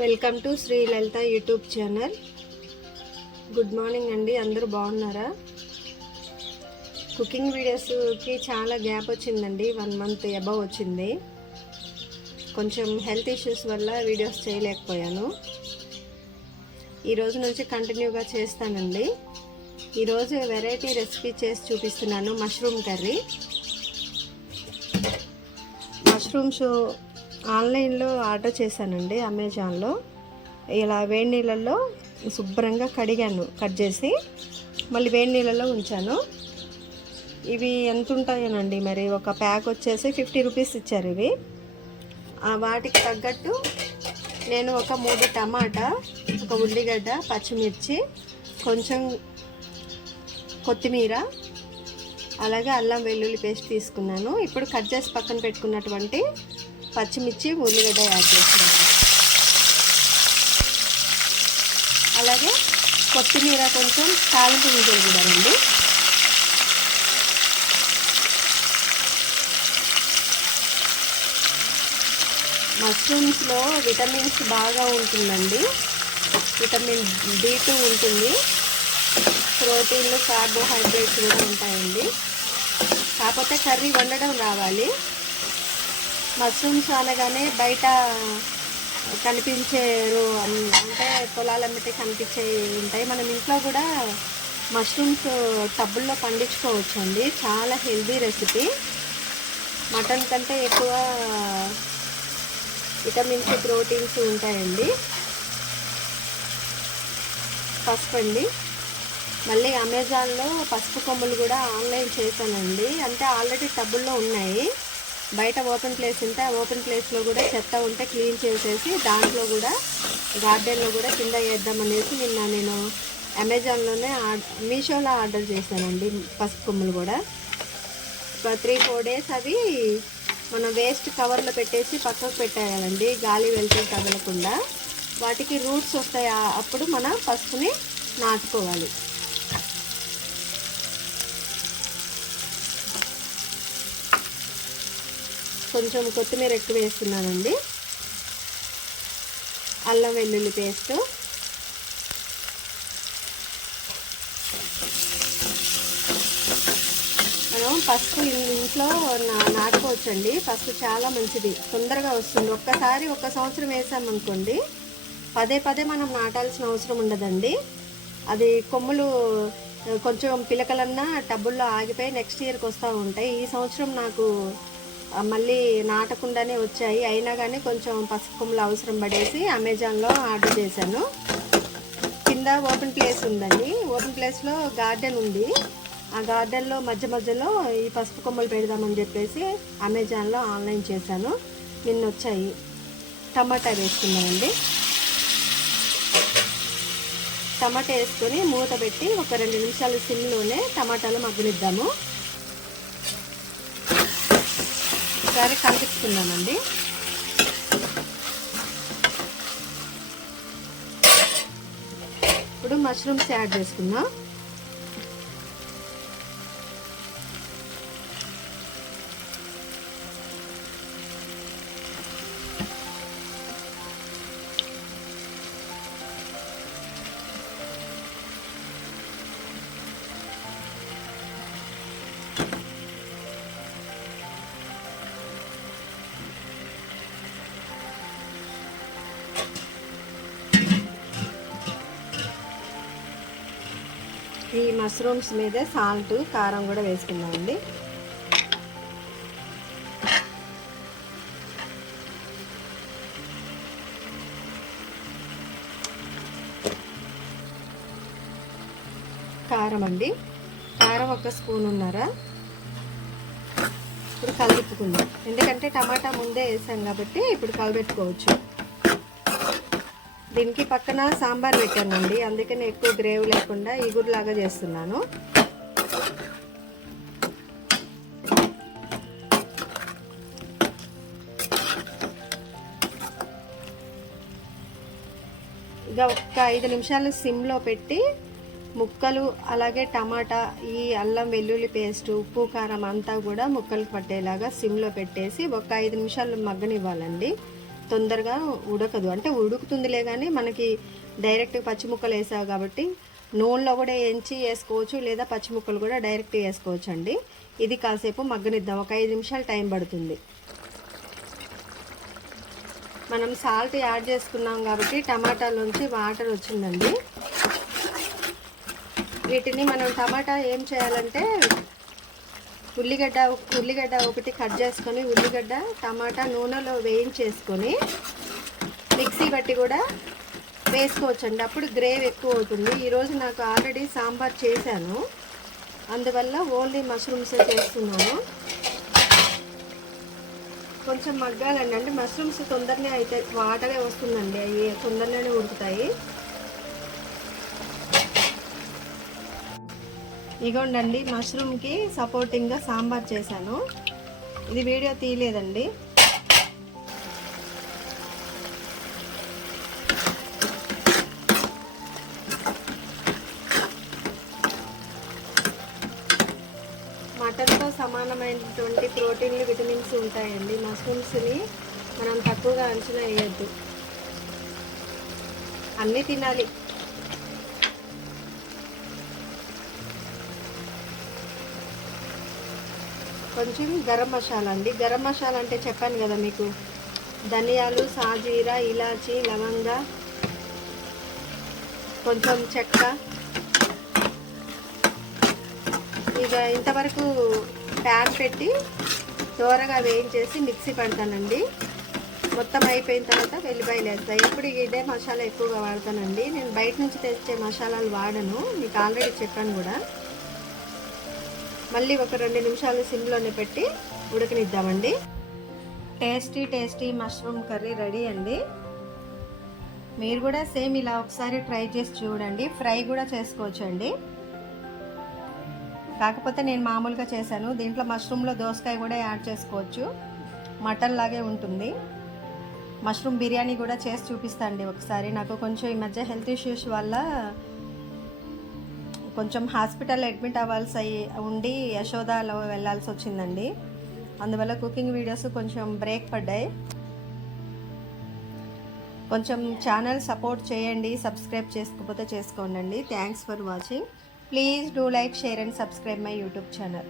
Welcome to Shri Lalitha YouTube channel. Good morning అండి, అందరూ బాగున్నారా? కుకింగ్ వీడియోస్కి చాలా గ్యాప్ వచ్చిందండి, 1 మంత్ అబవ్ వచ్చింది. కొంచెం హెల్త్ ఇష్యూస్ వల్ల వీడియోస్ చేయలేకపోయాను. ఈరోజు నుంచి కంటిన్యూగా చేస్తానండి. ఈరోజు వెరైటీ రెసిపీ చేసి చూపిస్తున్నాను. Mushroom curry. మష్రూమ్స్ ఆన్లైన్లో ఆర్డర్ చేశానండి, అమెజాన్లో. ఇలా వేడి నీళ్ళల్లో శుభ్రంగా కడిగాను, కట్ చేసి మళ్ళీ వేడి నీళ్ళల్లో ఉంచాను. ఇవి ఎంత ఉంటాయోనండి, మరి ఒక ప్యాక్ వచ్చేసి 50 రూపీస్ ఇచ్చారు. ఇవి వాటికి తగ్గట్టు నేను ఒక 3 టమాటా, ఒక ఉల్లిగడ్డ, పచ్చిమిర్చి, కొంచెం కొత్తిమీర, అలాగే అల్లం వెల్లుల్లి పేస్ట్ తీసుకున్నాను. ఇప్పుడు కట్ చేసి పక్కన పెట్టుకున్నటువంటి పచ్చిమిర్చి, ఉల్లిగడ్డ యాడ్ చేస్తున్నాను. అలాగే కొత్తిమీర, కొంచెం తాలింపు గింజలు కూడా అండి. మష్రూమ్స్లో విటమిన్స్ బాగా ఉంటుందండి. విటమిన్ B2 ఉంటుంది, ప్రోటీన్లు, కార్బోహైడ్రేట్స్ కూడా ఉంటాయండి. కాకపోతే కర్రీ వండడం రావాలి. మష్రూమ్స్ అనగానే బయట కనిపించే అంటే పొలాలమ్మటి కనిపించే ఉంటాయి. మనం ఇంట్లో కూడా మష్రూమ్స్ టబ్బుల్లో పండించుకోవచ్చు అండి. చాలా హెల్దీ రెసిపీ. మటన్ కంటే ఎక్కువ విటమిన్స్, ప్రోటీన్స్ ఉంటాయండి. పసుపు అండి. మళ్ళీ అమెజాన్లో పసుపు కొమ్ములు కూడా ఆన్లైన్ చేశానండి. అంటే ఆల్రెడీ టబ్బుల్లో ఉన్నాయి. బయట ఓపెన్ ప్లేస్ ఉంటే ఆ ఓపెన్ ప్లేస్లో కూడా చెత్త ఉంటే క్లీన్ చేసేసి దాంట్లో కూడా గార్డెన్లో కూడా కింద వేద్దామనేసి నిన్న నేను అమెజాన్లోనే మీషోలో ఆర్డర్ చేశానండి. పసుపు కొమ్ములు కూడా 3-4 డేస్ అవి మనం వేస్ట్ కవర్లో పెట్టేసి పక్కకు పెట్టేయాలండి, గాలి వెళ్తే తగలకుండా. వాటికి రూట్స్ వస్తాయి, అప్పుడు మనం పసుపుని నాటుకోవాలి. కొంచెం కొత్తిమీర ఎక్కువ వేస్తున్నానండి. అల్లం వెల్లుల్లి పేస్ట్, మనం పసుపు ఇంట్లో నాటుకోవచ్చండి. పసుపు చాలా మంచిది, తొందరగా వస్తుంది. ఒక్కసారి 1 సంవత్సరం వేసామనుకోండి, పదే పదే మనం నాటాల్సిన అవసరం ఉండదండి. అది కొమ్ములు కొంచెం పిలకలన్నా టబ్బుల్లో ఆగిపోయి నెక్స్ట్ ఇయర్కి వస్తూ ఉంటాయి. ఈ సంవత్సరం నాకు మళ్ళీ నాటకుండానే వచ్చాయి. అయినా కానీ కొంచెం పసుపు కొమ్ములు అవసరం పడేసి అమెజాన్లో ఆర్డర్ చేశాను. కింద ఓపెన్ ప్లేస్ ఉందండి, ఓపెన్ ప్లేస్లో గార్డెన్ ఉంది. ఆ గార్డెన్లో మధ్య మధ్యలో ఈ పసుపు కొమ్మలు పెడదామని చెప్పేసి అమెజాన్లో ఆన్లైన్ చేశాను. నిన్న వచ్చాయి. టమాటా వేసుకున్నామండి. టమాటా వేసుకొని మూత పెట్టి ఒక 2 నిమిషాలు సిమ్లోనే టమాటాలు మగ్గనిద్దాము. ఒకసారి కలిపిస్తున్నామండి. ఇప్పుడు మష్రూమ్స్ యాడ్ చేసుకుందాం. ఈ మష్రూమ్స్ మీద సాల్ట్, కారం కూడా వేసుకుందామండి. కారం అండి, కారం 1 స్పూనున్నర. ఇప్పుడు కలుపుకుందాం, ఎందుకంటే టమాటా ముందే వేసాం కాబట్టి ఇప్పుడు కలబెట్టుకోవచ్చు. దీనికి పక్కన సాంబార్ పెట్టానండి, అందుకని ఎక్కువ గ్రేవీ లేకుండా ఇగురులాగా చేస్తున్నాను. ఇక ఒక 5 నిమిషాలు సిమ్లో పెట్టి ముక్కలు, అలాగే టమాటా, ఈ అల్లం వెల్లుల్లి పేస్ట్, ఉప్పు, కారం అంతా కూడా ముక్కలు పట్టేలాగా సిమ్లో పెట్టేసి ఒక 5 నిమిషాలు మగ్గనివ్వాలండి. తొందరగా ఉడకదు. అంటే ఉడుకుతుందిలే కానీ మనకి డైరెక్ట్ పచ్చి ముక్కలు వేసావు కాబట్టి నూనెలో కూడా వేయించి వేసుకోవచ్చు, లేదా పచ్చి ముక్కలు కూడా డైరెక్ట్ వేసుకోవచ్చు అండి. ఇది కాసేపు మగ్గనిద్దాం, ఒక 5 నిమిషాలు టైం పడుతుంది. మనం సాల్ట్ యాడ్ చేసుకున్నాం కాబట్టి టమాటాలోంచి వాటర్ వచ్చిందండి. వీటిని మనం టమాటా ఏం చేయాలంటే ఉల్లిగడ్డ ఒకటి కట్ చేసుకొని ఉల్లిగడ్డ టమాటా నూనెలో వేయించేసుకొని మిక్సీ బట్టి కూడా వేసుకోవచ్చండి. అప్పుడు గ్రేవీ ఎక్కువ అవుతుంది. ఈరోజు నాకు ఆల్రెడీ సాంబార్ చేశాను, అందువల్ల ఓన్లీ మష్రూమ్స్ చేస్తున్నాను. కొంచెం మగ్గాలండి, అంటే మష్రూమ్స్ తొందరనే అయితే వాటరే వస్తుందండి, అవి తొందరగానే ఉడుకుతాయి. ఇగోండి మష్రూమ్కి సపోర్టింగ్గా సాంబార్ చేశాను. ఇది వీడియో తీయలేదండి. మటన్తో సమానమైనటువంటి ప్రోటీన్లు విటమిన్స్ ఉంటాయండి. మష్రూమ్స్ని మనం తక్కువగా అంచనా వేయద్దు, అన్నీ తినాలి. కొంచెం గరం మసాలా అండి. గరం మసాలా అంటే చెప్పాను కదా మీకు, ధనియాలు, సాజీరా, ఇలాచి, లవంగ, కొంచెం చెక్క. ఇక ఇంతవరకు ప్యాన్ పెట్టి దోరగా వేయించేసి మిక్సీ పడతానండి. మొత్తం అయిపోయిన తర్వాత వెల్లిపాయలు వేస్తాను. ఎప్పుడు ఇదే మసాలా ఎక్కువగా వాడతానండి, నేను బయట నుంచి తెచ్చే మసాలాలు వాడను, మీకు ఆల్రెడీ చెప్పాను కూడా. మళ్ళీ ఒక 2 నిమిషాలు సిమ్లోనే పెట్టి ఉడకనిద్దామండి. టేస్టీ మష్రూమ్ కర్రీ రెడీ అండి. మీరు కూడా సేమ్ ఇలా ఒకసారి ట్రై చేసి చూడండి. ఫ్రై కూడా చేసుకోవచ్చు అండి, కాకపోతే నేను మామూలుగా చేశాను. దీంట్లో మష్రూమ్లో దోసకాయ కూడా యాడ్ చేసుకోవచ్చు, మటన్ లాగే ఉంటుంది. మష్రూమ్ బిర్యానీ కూడా చేసి చూపిస్తాండి ఒకసారి. నాకు కొంచెం ఈ మధ్య హెల్త్ ఇష్యూస్ వల్ల కొంచెం హాస్పిటల్ అడ్మిట్ అవ్వాల్సి ఉండి యశోదాలో వెళ్ళాల్సి వచ్చిందండి. అందువల్ల కుకింగ్ వీడియోస్ కొంచెం బ్రేక్ పడ్డాయి. కొంచెం ఛానల్ సపోర్ట్ చేయండి, సబ్స్క్రైబ్ చేసుకోకపోతే చేసుకోండి. Thanks for watching. Please do like, share and subscribe my YouTube channel.